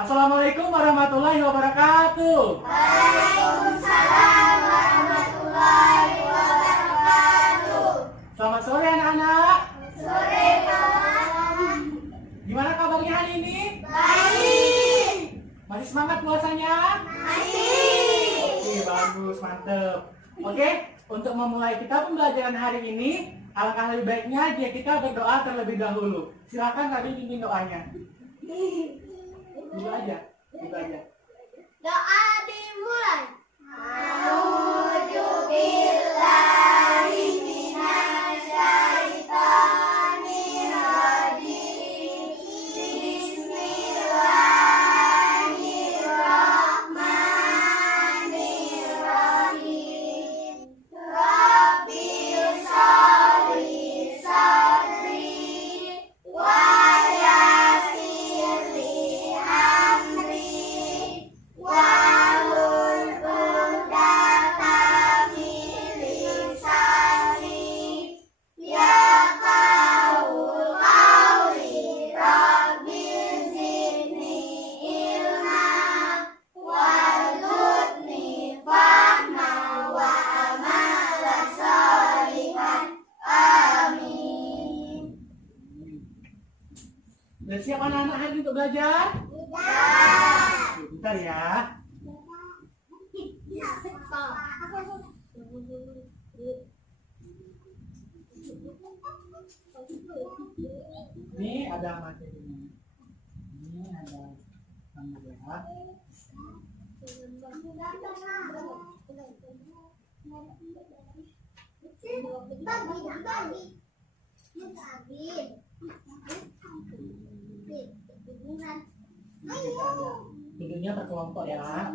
Assalamualaikum warahmatullahi wabarakatuh. Waalaikumsalam warahmatullahi wabarakatuh. Selamat sore anak-anak. Sore kawan. Gimana kabarnya hari ini? Baik. Masih semangat puasanya? Masih. Oke, bagus, mantep. Oke, untuk memulai kita pembelajaran hari ini, alangkah lebih baiknya jika kita berdoa terlebih dahulu. Silakan tadi pimpin doanya. Dulu aja. Doa dimulai. A'udzubillahi minasyaitonir rajim. Bismillahirrahmanirrahim. Rabbil sholli sadri wa yassir li amri wahlul 'uqdatam min lisani yafqahu qawli. Rabbil zidni ilma warzuqni fahma wa amala sholihan. Amin. Udah siap anak-anak hari ini untuk belajar? Oke, bentar ya. Ini ada materinya. Ini ada ya. Tidurnya per kelompok ya.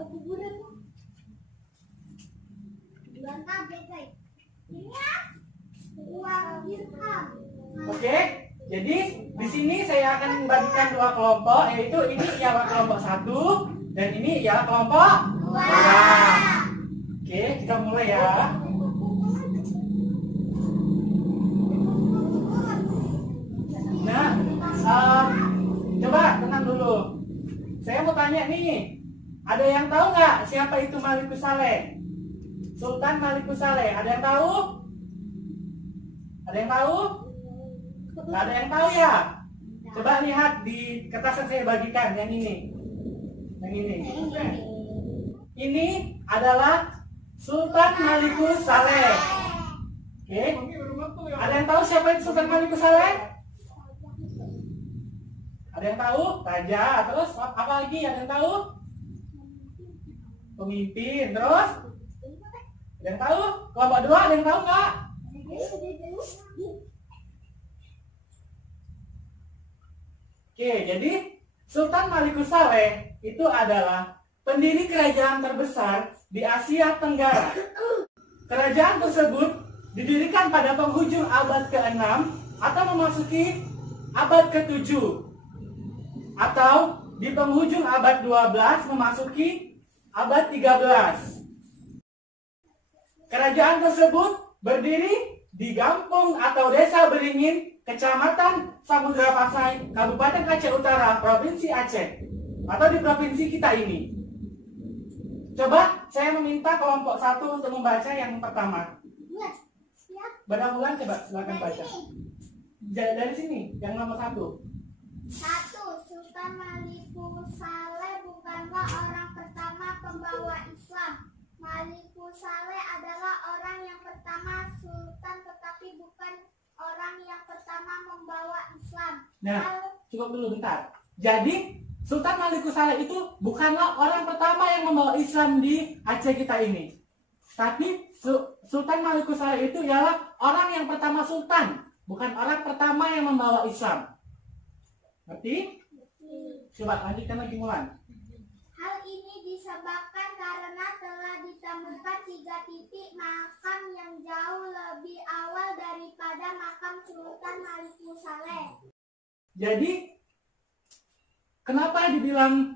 Oke, jadi di sini saya akan membagikan dua kelompok, yaitu ini ialah kelompok 1 dan ini ialah kelompok 2. Oke, kita mulai ya. Nah, coba tenang dulu. Saya mau tanya nih, ada yang tahu nggak siapa itu Malikus Saleh? Sultan Malikus Saleh, ada yang tahu? Ada yang tahu? Nggak ada yang tahu ya? Coba lihat di kertas yang saya bagikan, yang ini. Yang ini. Ini adalah Sultan Malikus Saleh. Oke. Ada yang tahu siapa itu Sultan Malikus Saleh? Ada yang tahu? Raja, terus apa lagi? Ada yang tahu? Pemimpin, terus? Ada yang tahu? Kelompok 2 ada yang tahu nggak? Oke, jadi Sultan Malikus Saleh itu adalah pendiri kerajaan terbesar di Asia Tenggara. Kerajaan tersebut didirikan pada penghujung abad ke-6 atau memasuki abad ke-7, atau di penghujung abad 12 memasuki abad 13. Kerajaan tersebut berdiri di Gampung atau Desa Beringin, Kecamatan Samudra Pasai, Kabupaten Aceh Utara, Provinsi Aceh, atau di provinsi kita ini. Coba saya meminta kelompok 1 untuk membaca yang pertama. Berdahuluan coba silakan baca. Dari sini, yang nomor 1. 1. Sultan Malikus Saleh bukanlah orang pertama pembawa Islam. Malikus Saleh adalah orang yang pertama sultan, tetapi bukan orang yang pertama membawa Islam. Nah, cukup dulu bentar. Jadi, Sultan Malikus Saleh itu bukanlah orang pertama yang membawa Islam di Aceh kita ini. Tapi, Sultan Malikus Saleh itu ialah orang yang pertama sultan, bukan orang pertama yang membawa Islam. Ngerti? Coba lanjutkan lagi Mulan. Hal ini disebabkan karena telah ditemukan 3 titik makam yang jauh lebih awal daripada makam Sultan Malikus Saleh. Jadi, kenapa dibilang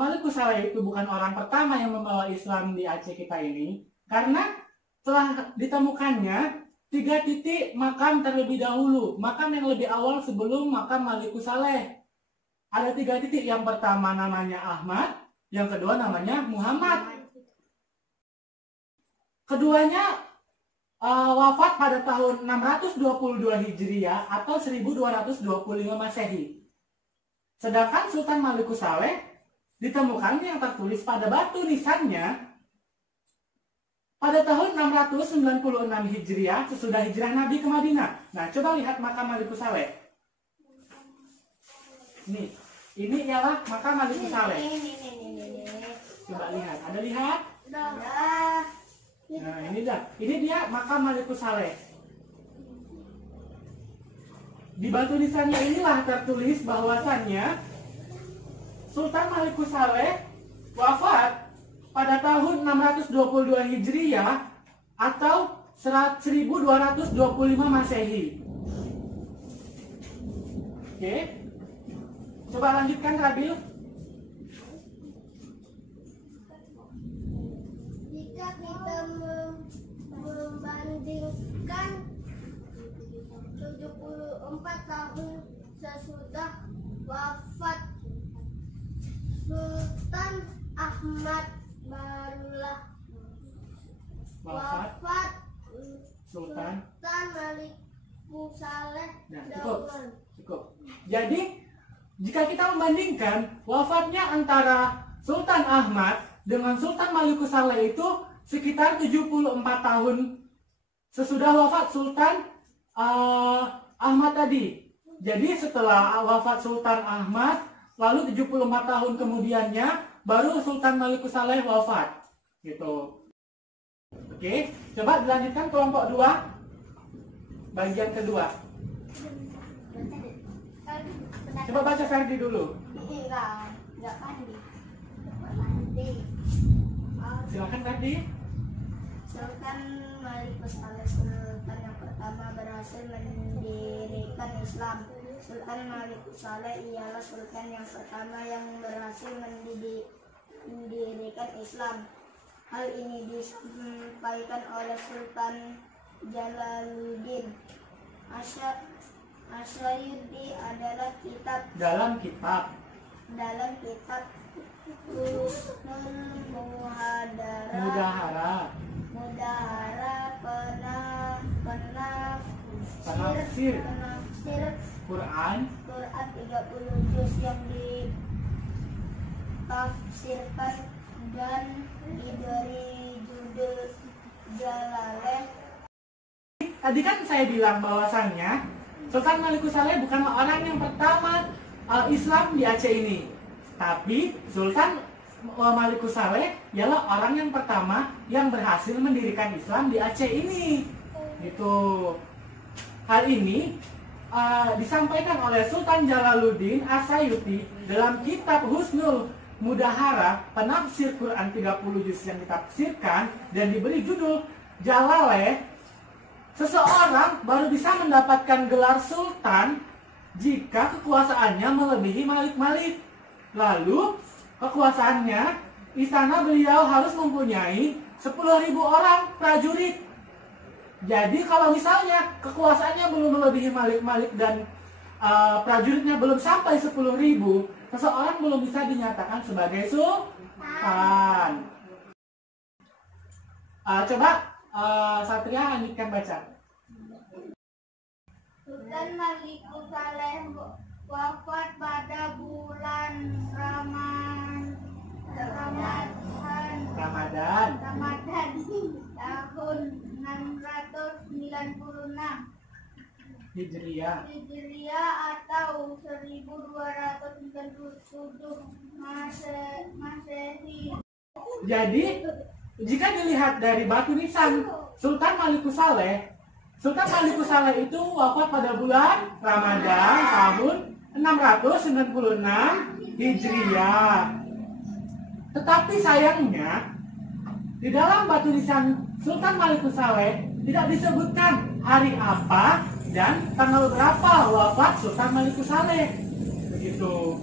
Malikus Saleh itu bukan orang pertama yang membawa Islam di Aceh kita ini? Karena telah ditemukannya 3 titik makam terlebih dahulu, makam yang lebih awal sebelum makam Malikus Saleh. Ada 3 titik. Yang pertama namanya Ahmad, yang kedua namanya Muhammad. Keduanya wafat pada tahun 622 Hijriah atau 1225 Masehi. Sedangkan Sultan Malikus Saleh ditemukan yang tertulis pada batu nisannya pada tahun 696 Hijriah sesudah hijrah Nabi ke Madinah. Nah, coba lihat makam Malikus Saleh. Ini ialah makam Malikus Saleh. Coba lihat, ada lihat? Nah, ini dia makam Malikus Saleh. Di batu nisannya inilah tertulis bahwasannya Sultan Malikus Saleh wafat pada tahun 622 Hijriah atau 1225 Masehi. Oke. Coba lanjutkan, Rabil. Jika kita membandingkan 74 tahun sesudah wafat Sultan Ahmad barulah wafat Sultan Malikus Saleh. Nah, cukup. Jadi, jika kita membandingkan wafatnya antara Sultan Ahmad dengan Sultan Malikus Saleh itu sekitar 74 tahun sesudah wafat Sultan Ahmad tadi. Jadi setelah wafat Sultan Ahmad, lalu 74 tahun kemudiannya baru Sultan Malikus Saleh wafat. Gitu. Oke, coba dilanjutkan kelompok 2. Bagian kedua. Coba baca Ferdi dulu. Enggak mandi. Silakan Ferdi. Sultan Malikus Saleh, sultan yang pertama berhasil mendirikan Islam. Sultan Malikus Saleh ialah sultan yang pertama yang berhasil mendirikan Islam. Hal ini disampaikan oleh Sultan Jalaluddin Asy'ari adalah dalam kitab Husnul Mudahara penafsir Quran 30 juz yang ditafsirkan dan diberi judul Jalalain. Tadi kan saya bilang bahwasannya Sultan Malikus Saleh bukanlah orang yang pertama Islam di Aceh ini, tapi Sultan Malikus Saleh ialah orang yang pertama yang berhasil mendirikan Islam di Aceh ini. Gitu. Hal ini disampaikan oleh Sultan Jalaluddin Asy'ari dalam kitab Husnul Mudahara penafsir Quran 30 juz yang ditafsirkan dan diberi judul Jalalain. Seseorang baru bisa mendapatkan gelar sultan jika kekuasaannya melebihi malik-malik. Lalu kekuasaannya, istana beliau harus mempunyai 10.000 orang prajurit. Jadi kalau misalnya kekuasaannya belum melebihi malik-malik dan prajuritnya belum sampai 10.000, seseorang belum bisa dinyatakan sebagai sultan. Coba Satria lanjutkan baca. Sultan Malikus Saleh wafat pada bulan Ramadan tahun 696 Hijriah atau 1297 Masehi. Jadi jika dilihat dari batu nisan Sultan Malikus Saleh itu wafat pada bulan Ramadan tahun 696 Hijriah. Tetapi sayangnya di dalam batu nisan Sultan Malikus Saleh tidak disebutkan hari apa dan tanggal berapa wafat Sultan Malikus Saleh. Begitu.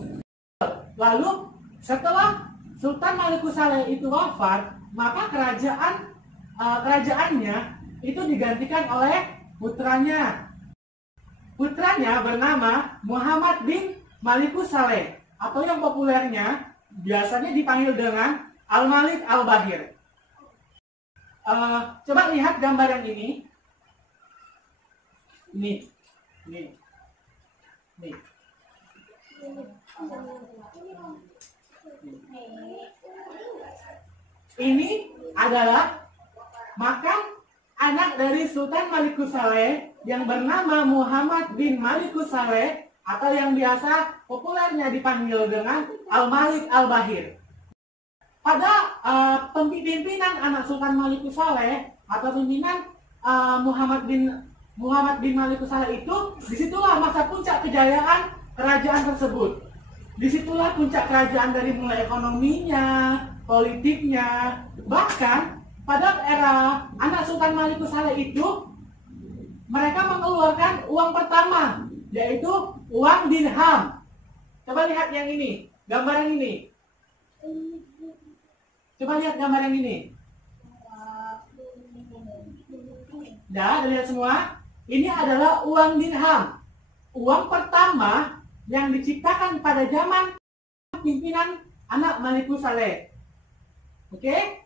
Lalu setelah Sultan Malikus Saleh itu wafat, maka kerajaannya itu digantikan oleh putranya. Putranya bernama Muhammad bin Malikus Saleh. atau yang populernya biasanya dipanggil dengan Al-Malik Al-Bahir. Coba lihat gambar yang ini. Nih. Ini adalah makam anak dari Sultan Malikus Saleh yang bernama Muhammad bin Malikus Saleh, atau yang biasa populernya dipanggil dengan Al-Malik Al-Bahir. Pada pimpinan anak Sultan Malikus Saleh atau pimpinan Muhammad bin Malikus Saleh itu, disitulah masa puncak kejayaan kerajaan tersebut. Disitulah puncak kerajaan dari mulai ekonominya, politiknya, bahkan pada era anak Sultan Malikus Saleh itu mereka mengeluarkan uang pertama, yaitu uang dirham. Coba lihat yang ini, gambar yang ini. Coba lihat gambar yang ini. Udah lihat semua? Ini adalah uang dirham. Uang pertama yang diciptakan pada zaman pimpinan anak Malikus Saleh. Oke?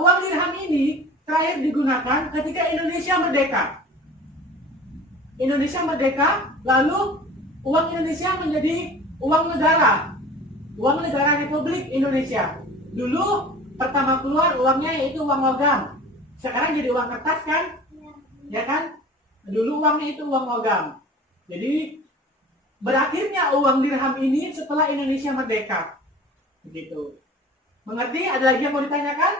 Uang dirham ini terakhir digunakan ketika Indonesia merdeka. Indonesia merdeka, lalu uang Indonesia menjadi uang negara. Uang negara Republik Indonesia. Dulu pertama keluar uangnya yaitu uang logam. Sekarang jadi uang kertas kan? Ya kan? Dulu uangnya itu uang logam. Jadi berakhirnya uang dirham ini setelah Indonesia merdeka. Begitu. Mengerti? Ada lagi yang mau ditanyakan?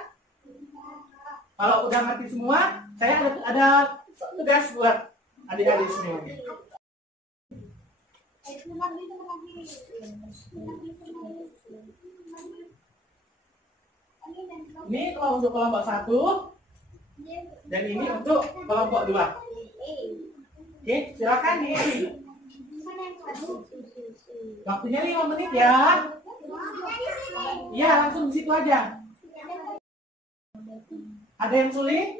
Kalau udah ngerti semua, saya ada tugas buat adik-adik semua. Ini kalau untuk kelompok 1 dan ini untuk kelompok 2. Oke, silakan diisi. Waktunya 5 menit ya. Iya, langsung di situ aja. Ada yang sulit?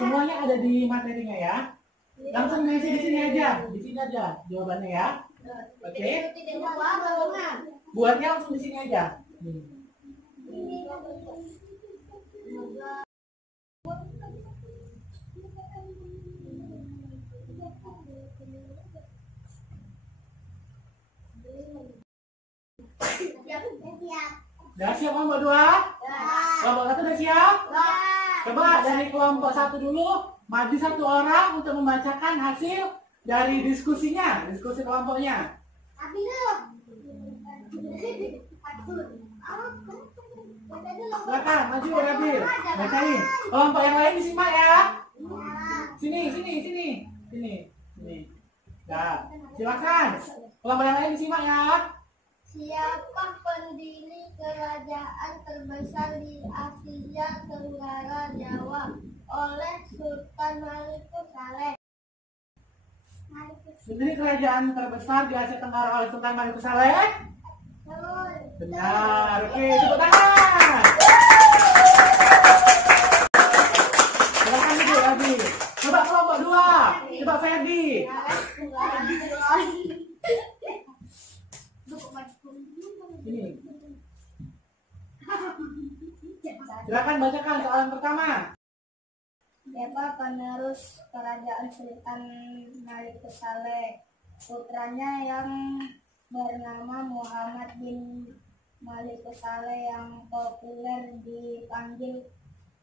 Semuanya ada di materinya ya. Langsung diisi di sini aja. Di sini aja jawabannya ya. Oke. Buatnya langsung di sini aja. Udah siap kelompok 2? Kelompok 1 udah siap? Coba dari kelompok 1 dulu, maju 1 orang untuk membacakan hasil dari diskusinya, diskusi kelompoknya. Silakan, maju Rabil, bacain. Kelompok yang lain disimak ya. Sini. Nah, silakan. Kelompok yang lain disimak ya. Siapa pendiri kerajaan terbesar di Asia Tenggara Jawa oleh Sultan Malikus Saleh? Pendiri kerajaan terbesar di Asia Tenggara oleh Sultan Malikus Saleh? Benar. Oke, tepuk tangan. Silakan ibu Rabi. Coba kelompok 2. Coba Ferdi. Ini. Silakan bacakan soalan pertama. Siapa penerus kerajaan Sultan Malikus Saleh? Putranya yang bernama Muhammad bin Malikus Saleh yang populer dipanggil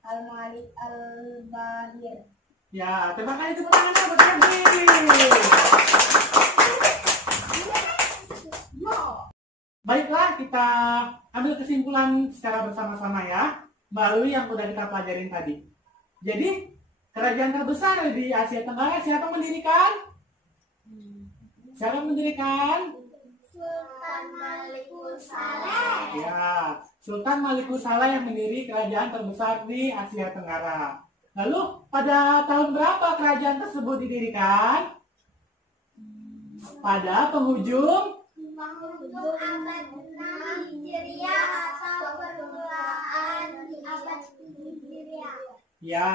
Al-Malik Al-Bahir. Ya, terima kasih tepuk tangannya buat Ferdi. Baiklah, kita ambil kesimpulan secara bersama-sama ya, melalui yang sudah kita pelajarin tadi. Jadi, kerajaan terbesar di Asia Tenggara siapa mendirikan? Siapa mendirikan? Sultan Malikus Saleh. Ya, Sultan Malikus Saleh yang mendiri kerajaan terbesar di Asia Tenggara. Lalu, pada tahun berapa kerajaan tersebut didirikan? Pada penghujung abad 6 Hijriah atau permulaan abad 7 Hijriah. Ya.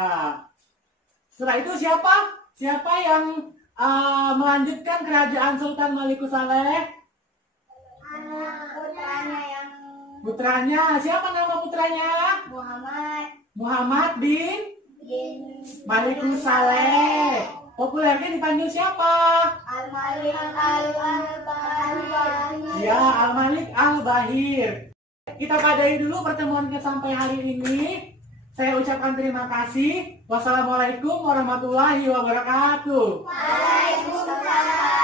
Setelah itu siapa? Siapa yang melanjutkan kerajaan Sultan Malikus Saleh? Anak putranya yang Putranya, siapa nama putranya? Muhammad bin Malikus Saleh. Populernya dipanggil siapa? Al-Malik Al-Bahir. Ya, Al-Malik Al-Bahir. Kita padahi dulu pertemuan kita sampai hari ini. Saya ucapkan terima kasih. Wassalamualaikum warahmatullahi wabarakatuh. Waalaikumsalam.